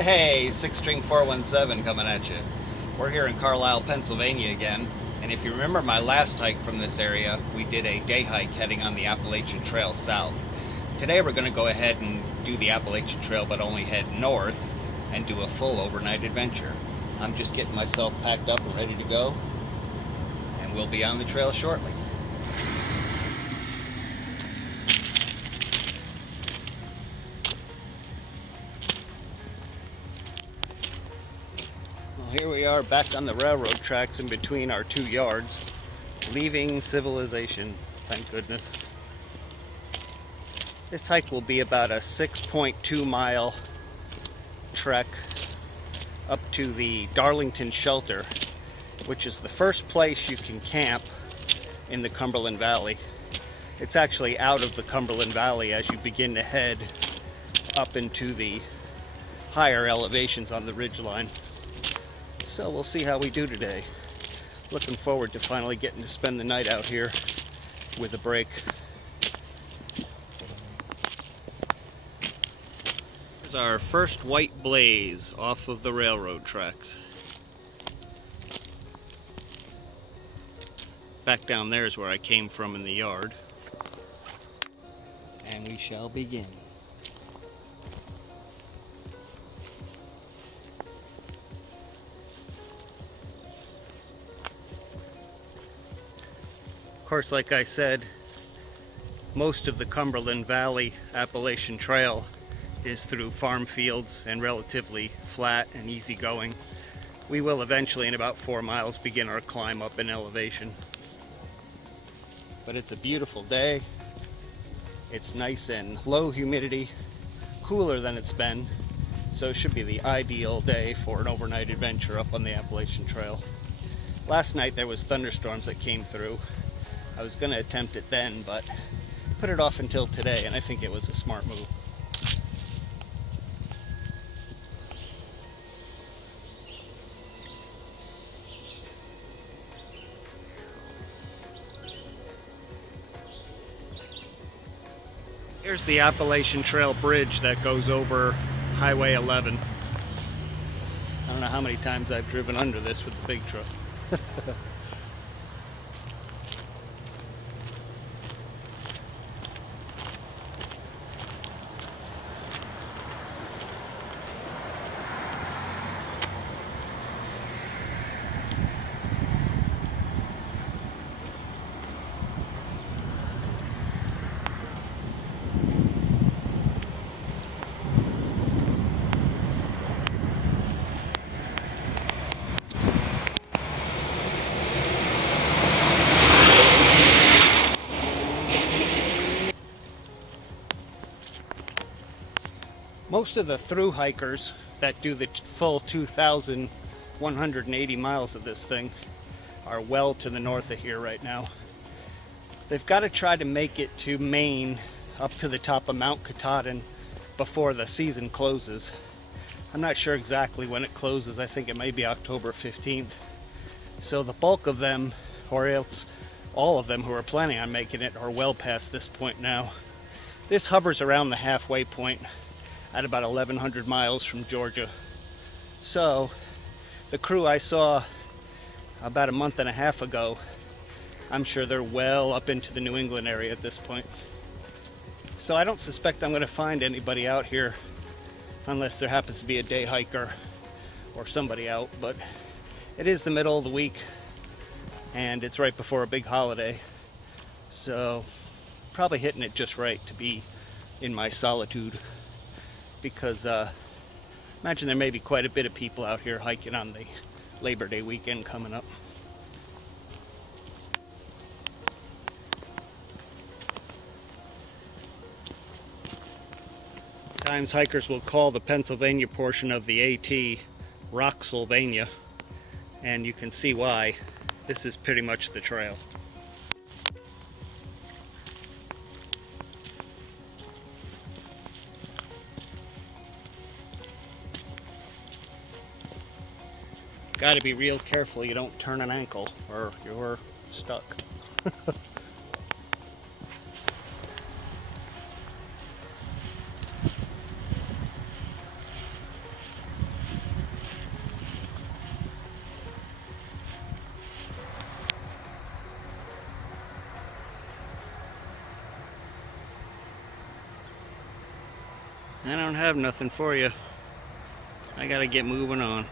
Hey, 6 String 417 coming at you. We're here in Carlisle, Pennsylvania again, and if you remember my last hike from this area, we did a day hike heading on the Appalachian Trail south. Today we're going to go ahead and do the Appalachian Trail, but only head north and do a full overnight adventure. I'm just getting myself packed up and ready to go, and we'll be on the trail shortly. Here we are back on the railroad tracks in between our two yards, leaving civilization, thank goodness. This hike will be about a 6.2 mile trek up to the Darlington Shelter, which is the first place you can camp in the Cumberland Valley. It's actually out of the Cumberland Valley as you begin to head up into the higher elevations on the ridgeline. So we'll see how we do today. Looking forward to finally getting to spend the night out here with a break. Here's our first white blaze off of the railroad tracks. Back down there is where I came from in the yard. And we shall begin. Of course, like I said, most of the Cumberland Valley Appalachian Trail is through farm fields and relatively flat and easy going. We will eventually, in about 4 miles, begin our climb up in elevation. But it's a beautiful day. It's nice and low humidity, cooler than it's been, so it should be the ideal day for an overnight adventure up on the Appalachian Trail. Last night there was thunderstorms that came through. I was going to attempt it then, but put it off until today, and I think it was a smart move. Here's the Appalachian Trail bridge that goes over Highway 11. I don't know how many times I've driven under this with the big truck. Most of the through hikers that do the full 2,180 miles of this thing are well to the north of here right now. They've got to try to make it to Maine, up to the top of Mount Katahdin, before the season closes. I'm not sure exactly when it closes. I think it may be October 15th. So the bulk of them, or else all of them who are planning on making it, are well past this point now. This hovers around the halfway point at about 1,100 miles from Georgia. So the crew I saw about a month and a half ago, I'm sure they're well up into the New England area at this point. So I don't suspect I'm going to find anybody out here unless there happens to be a day hiker or somebody out, but it is the middle of the week and it's right before a big holiday, so probably hitting it just right to be in my solitude, because imagine there may be quite a bit of people out here hiking on the Labor Day weekend coming up. Times hikers will call the Pennsylvania portion of the AT Rocksylvania, and you can see why. This is pretty much the trail. Got to be real careful you don't turn an ankle or you're stuck. I don't have nothing for you. I gotta get moving on.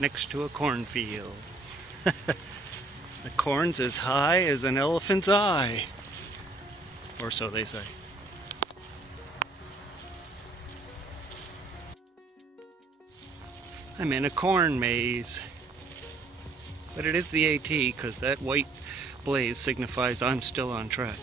Next to a cornfield. The corn's as high as an elephant's eye. Or so they say. I'm in a corn maze. But it is the AT because that white blaze signifies I'm still on track.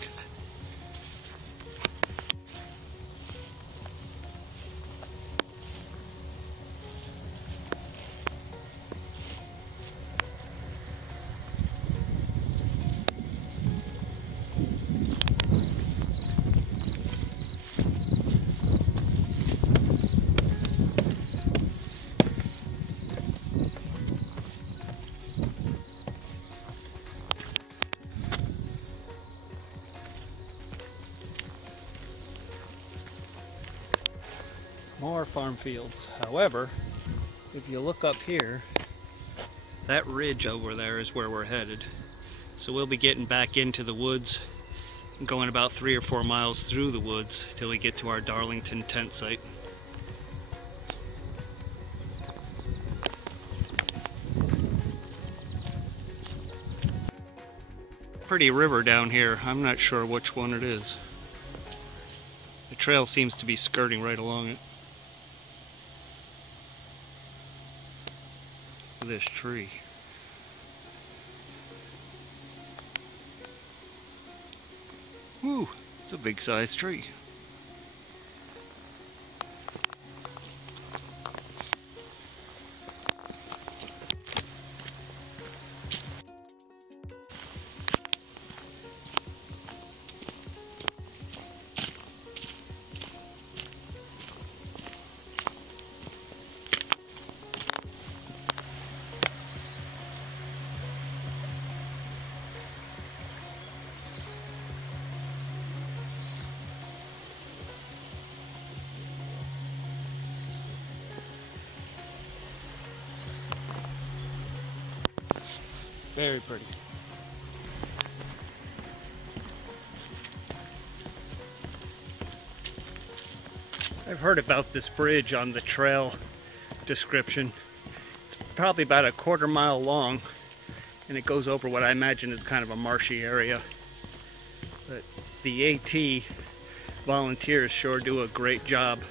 More farm fields. However, if you look up here, that ridge over there is where we're headed. So we'll be getting back into the woods and going about 3 or 4 miles through the woods till we get to our Darlington tent site. Pretty river down here. I'm not sure which one it is. The trail seems to be skirting right along it. This tree. Woo, it's a big sized tree. Very pretty. I've heard about this bridge on the trail description. It's probably about a 1/4 mile long, and it goes over what I imagine is kind of a marshy area. But the AT volunteers sure do a great job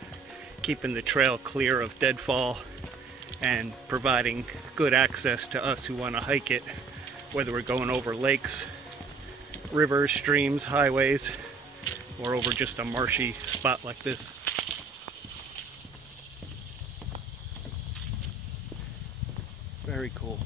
keeping the trail clear of deadfall and providing good access to us who want to hike it, whether we're going over lakes, rivers, streams, highways, or over just a marshy spot like this. Very cool.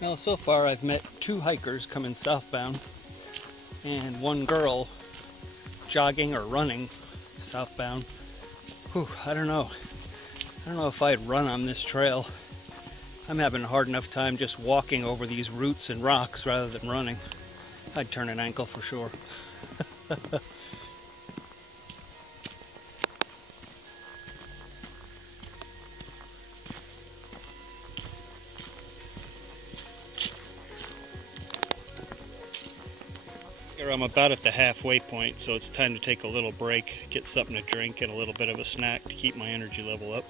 Now, so far I've met 2 hikers coming southbound and 1 girl jogging or running southbound. Whew, I don't know if I'd run on this trail. I'm having a hard enough time just walking over these roots and rocks rather than running. I'd turn an ankle for sure. I'm about at the halfway point, so it's time to take a little break, get something to drink and a little bit of a snack to keep my energy level up.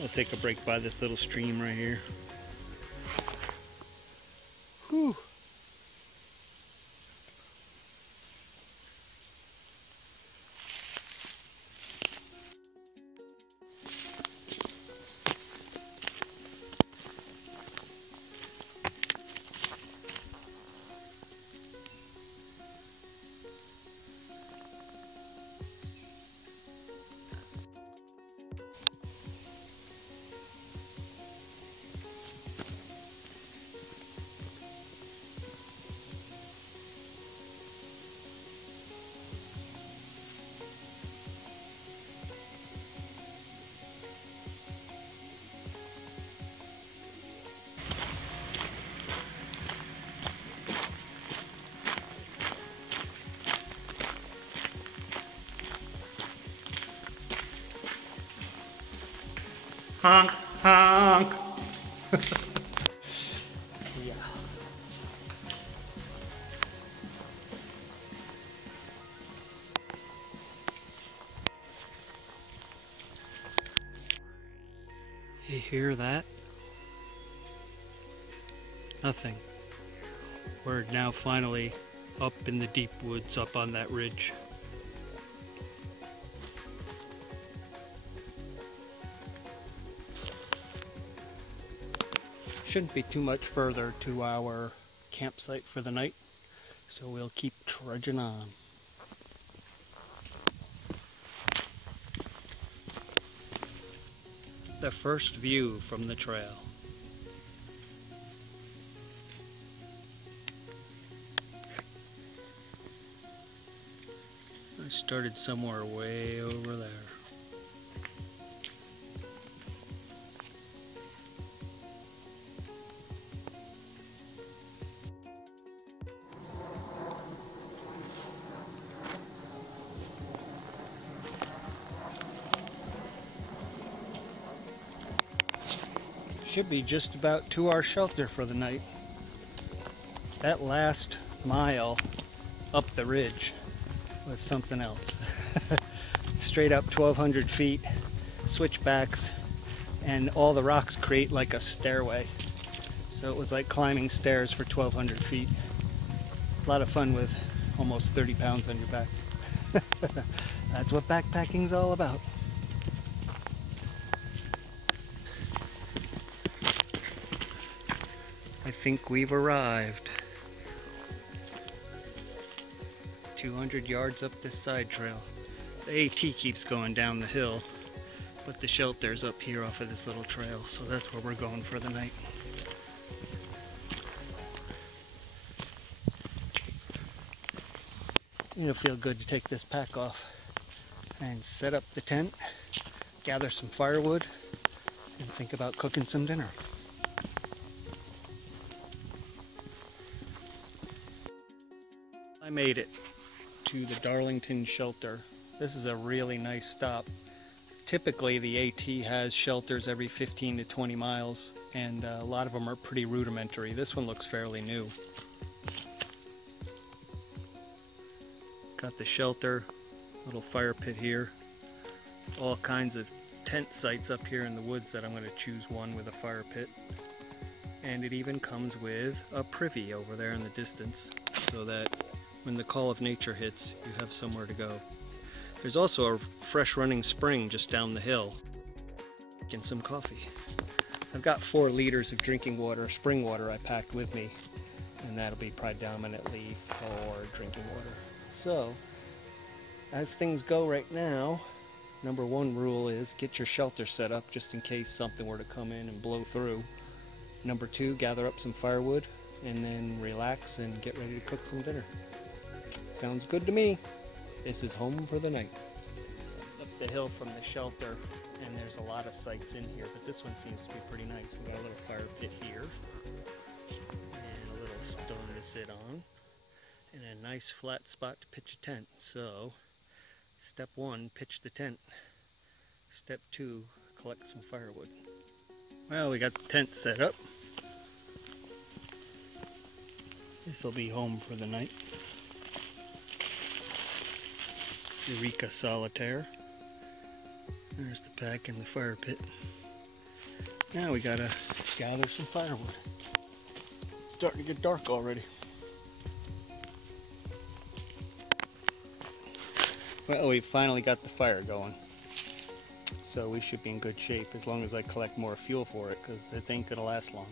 I'll take a break by this little stream right here. Whew. Honk, honk. Yeah. You hear that? Nothing. We're now finally up in the deep woods up on that ridge. Shouldn't be too much further to our campsite for the night, so we'll keep trudging on. The first view from the trail. I started somewhere way over there. Should be just about to our shelter for the night. That last mile up the ridge was something else. Straight up 1,200 feet, switchbacks, and all the rocks create like a stairway. So it was like climbing stairs for 1,200 feet. A lot of fun with almost 30 pounds on your back. That's what backpacking's all about. I think we've arrived. 200 yards up this side trail. The AT keeps going down the hill, but the shelter's up here off of this little trail, so that's where we're going for the night. It'll feel good to take this pack off and set up the tent, gather some firewood, and think about cooking some dinner. I made it to the Darlington Shelter. This is a really nice stop. Typically the AT has shelters every 15 to 20 miles, and a lot of them are pretty rudimentary. This one looks fairly new. Got the shelter, little fire pit here, all kinds of tent sites up here in the woods that I'm going to choose one with a fire pit. And it even comes with a privy over there in the distance, so that when the call of nature hits, you have somewhere to go. There's also a fresh running spring just down the hill. Getting some coffee. I've got 4 liters of drinking water, spring water I packed with me, and that'll be predominantly for drinking water. So, as things go right now, number 1 rule is get your shelter set up just in case something were to come in and blow through. Number 2, gather up some firewood and then relax and get ready to cook some dinner. Sounds good to me. This is home for the night. Up the hill from the shelter, and there's a lot of sites in here, but this one seems to be pretty nice. We got a little fire pit here, and a little stone to sit on, and a nice flat spot to pitch a tent. So, step 1, pitch the tent. Step 2, collect some firewood. Well, we got the tent set up. This will be home for the night. Eureka Solitaire. There's the pack and the fire pit. Now we gotta gather some firewood. It's starting to get dark already. Well, we finally got the fire going. So we should be in good shape as long as I collect more fuel for it, because it ain't gonna last long.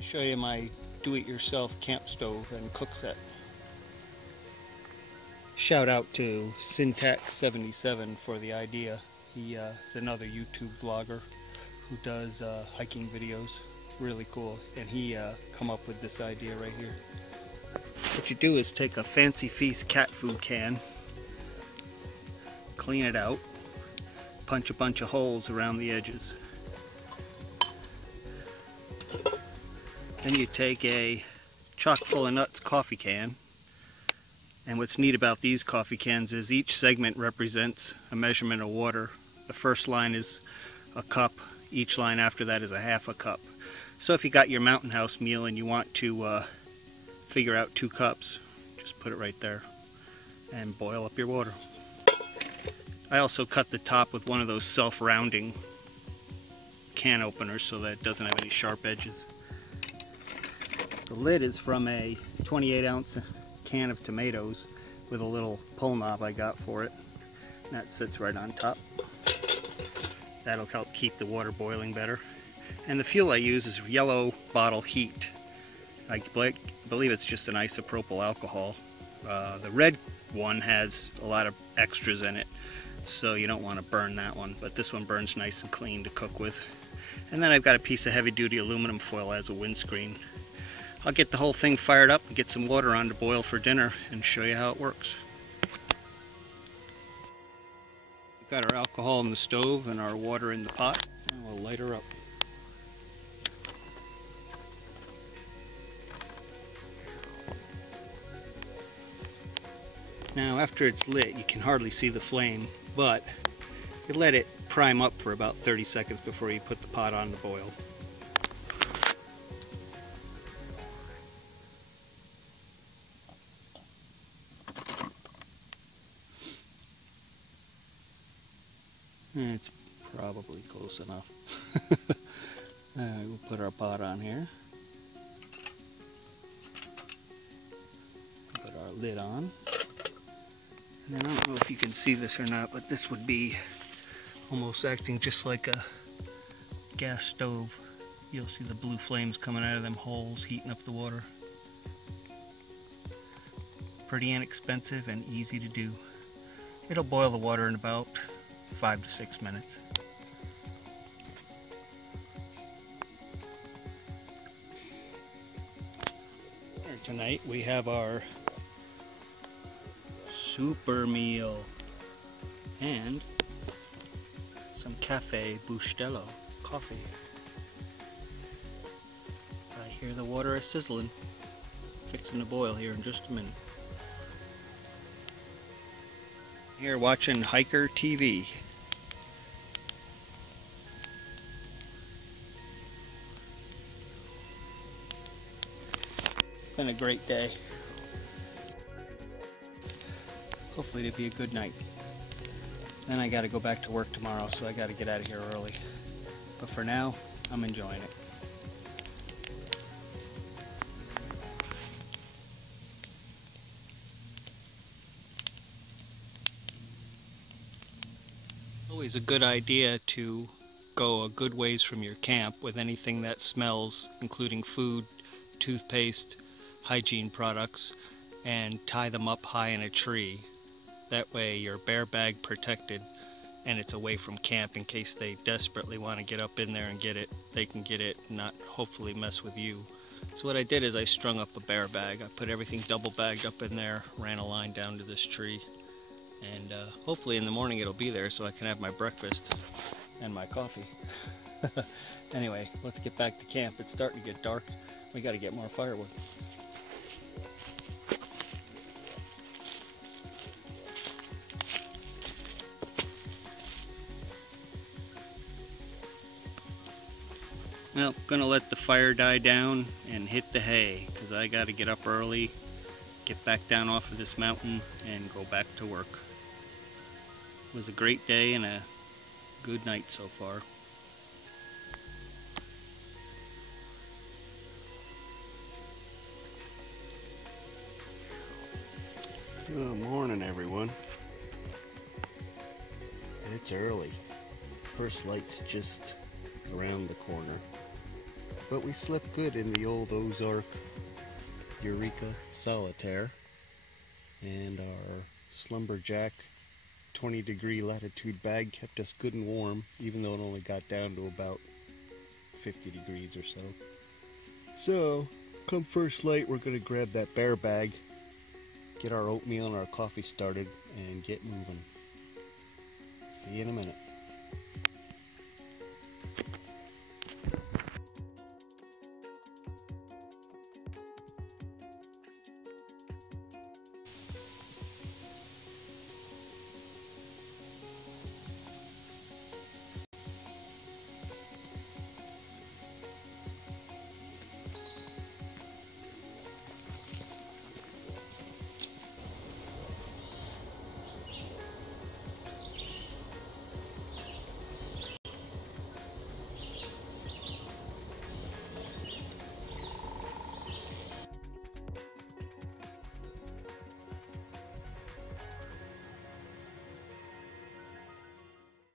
Show you my do-it-yourself camp stove and cook set. Shout out to Syntax77 for the idea. He is another YouTube vlogger who does hiking videos. Really cool. And he come up with this idea right here. What you do is take a Fancy Feast cat food can, clean it out, punch a bunch of holes around the edges. Then you take a chock full of nuts coffee can, and what's neat about these coffee cans is each segment represents a measurement of water. The first line is a cup, each line after that is a half a cup. So if you got your Mountain House meal and you want to figure out 2 cups, just put it right there and boil up your water. I also cut the top with one of those self-rounding can openers so that it doesn't have any sharp edges. The lid is from a 28-ounce can of tomatoes with a little pull knob I got for it. And that sits right on top. That'll help keep the water boiling better. And the fuel I use is yellow bottle heat. I believe it's just an isopropyl alcohol. The red one has a lot of extras in it, so you don't want to burn that one, but this one burns nice and clean to cook with. And then I've got a piece of heavy-duty aluminum foil as a windscreen. I'll get the whole thing fired up and get some water on to boil for dinner and show you how it works. We've got our alcohol in the stove and our water in the pot, and we'll light her up. Now after it's lit, you can hardly see the flame, but you let it prime up for about 30 seconds before you put the pot on to boil. It's probably close enough. We'll put our pot on here. Put our lid on. And I don't know if you can see this or not, but this would be almost acting just like a gas stove. You'll see the blue flames coming out of them holes, heating up the water. Pretty inexpensive and easy to do. It'll boil the water in about 5 to 6 minutes. And tonight we have our super meal and some Cafe Bustelo coffee. I hear the water is sizzling, fixing to boil here in just a minute. Here watching Hiker TV. It's been a great day. Hopefully it'll be a good night. Then I gotta go back to work tomorrow, so I gotta get out of here early. But for now, I'm enjoying it. Always a good idea to go a good ways from your camp with anything that smells, including food, toothpaste, hygiene products, and tie them up high in a tree. That way you're bear bag protected and it's away from camp in case they desperately want to get up in there and get it. They can get it and not hopefully mess with you. So what I did is I strung up a bear bag. I put everything double bagged up in there, ran a line down to this tree, and hopefully in the morning it'll be there so I can have my breakfast and my coffee. Anyway, let's get back to camp. It's starting to get dark. We got to get more firewood. Well, gonna let the fire die down and hit the hay because I got to get up early, get back down off of this mountain, and go back to work. It was a great day and a good night so far. Good morning, everyone. It's early. First light's just around the corner. But we slept good in the old Ozark Eureka Solitaire. And our Slumberjack 20-degree latitude bag kept us good and warm, even though it only got down to about 50 degrees or so. So, come first light, we're going to grab that bear bag, get our oatmeal and our coffee started, and get moving. See you in a minute.